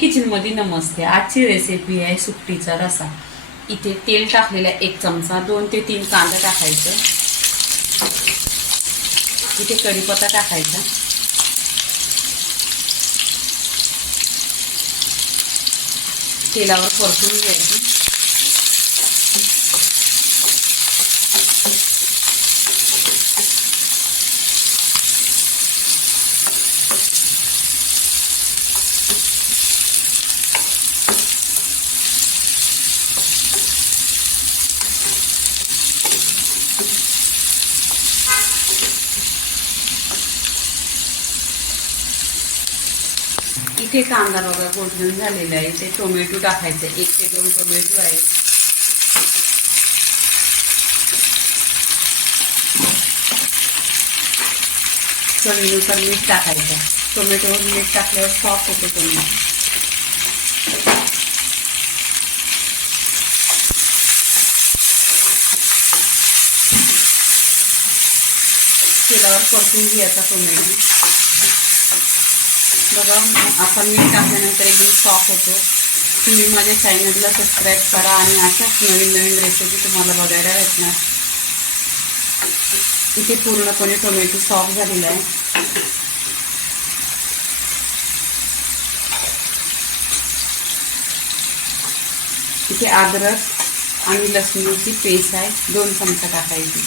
किचनमध्ये नमस्ते. आजची रेसिपी आहे सुकटीचा रसा. इथे तेल टाकलेला एक चमचा. दोन ते तीन कांदा टाकायचं. इथे कढीपत्ता टाकायचा. तेलावर परतून घ्यायचं. इथे कांदा बघा गोल्डन झालेला आहे ते टोमॅटो टाकायचं. एक ते दोन टोमॅटो आहे चवीनुसार मीठ टाकायचं. टोमॅटोवर मीठ टाकल्यावर सॉफ्ट होतो टोमॅटो तेलावर परतून घ्यायचा टोमॅटो. बघा आता मीठ टाकल्यानंतर एकदम सॉफ्ट होतो. तुम्ही माझ्या चॅनलला सबस्क्राईब करा आणि अशाच नवीन नवीन रेसिपी तुम्हाला बघायला भेटणार. इथे पूर्णपणे टोमॅटो सॉफ्ट झालेला आहे. इथे अद्रक आणि लसणीची पेस्ट आहे. दोन चमचा टाकायची.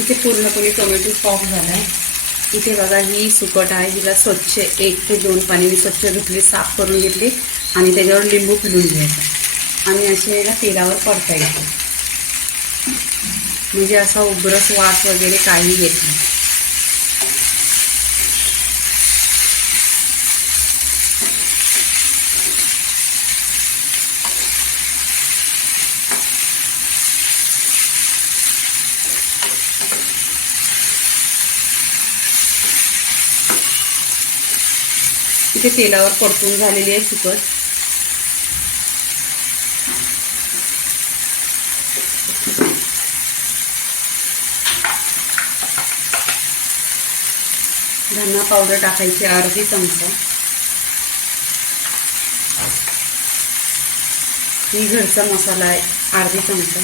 इथे पूर्णपणे टोमॅटो सॉफ्ट झाला आहे इथे बघा ही सुकट आहे हिला स्वच्छ एक ते दोन पाणी स्वच्छ धुतली साफ करून घेतली आणि त्याच्यावर लिंबू पिळून घ्यायचा. आणि असे ना तेलावर परतायचं. म्हणजे असा उग्रस वास वगैरे काही येत नाही. इथे तेलावर परतून झालेली आहे सुकट धना पावडर टाकायची अर्धी चमचा. ही घरचा मसाला आहे अर्धी चमचा.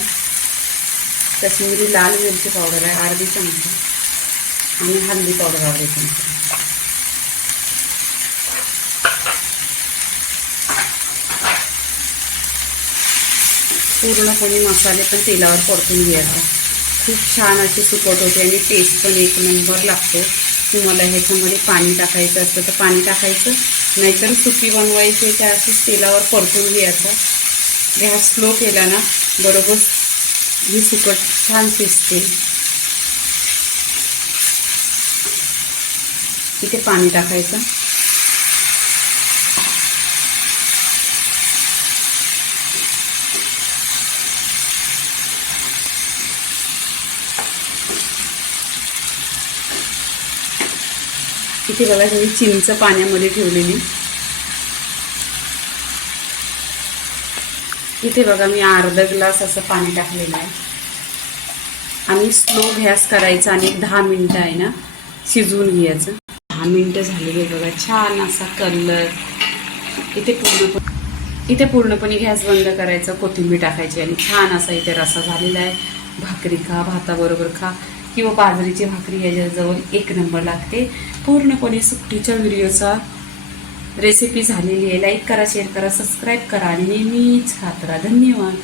कश्मीरी लाल मिरची पावडर आहे अर्धी चमचा. आणि हल्दी पावडर अर्धी चमचा. पूर्णपणे मसाले पण तेलावर परतून घ्यायचा. खूप छान अशी सुकट होते आणि टेस्ट पण एक नंबर लागतो. तुम्हाला ह्याच्यामध्ये पाणी टाकायचं असतं तर पाणी टाकायचं नाहीतर सुकी बनवायची त्या अशीच तेलावर परतून घ्यायचं. गॅस स्लो केला ना बरोबर ही सुकट छान शिजते. इथे पाणी टाकायचं. इथे बघा सगळी चिंच पाण्यामध्ये ठेवलेली. इथे बघा मी अर्धा ग्लास असं पाणी टाकलेलं आहे. आणि स्लो गॅस करायचा आणि एक दहा मिनटं आहे ना शिजवून घ्यायचं. दहा मिनटं झालेली आहे बघा छान असा कलर. इथे पूर्णपणे इथे पूर्णपणे गॅस बंद करायचा कोथिंबीर टाकायची आणि छान असा इथे रसा झालेला आहे. भाकरी खा भाताबरोबर खा. किंवा बाजरीची भाकरी याच्याजवळ एक नंबर लागते. पूर्णपणे सुट्टीच्या व्हिडिओचा रेसिपी झालेली आहे. लाईक करा शेअर करा सबस्क्राईब करा आणि नेहमीच खात राहा. धन्यवाद.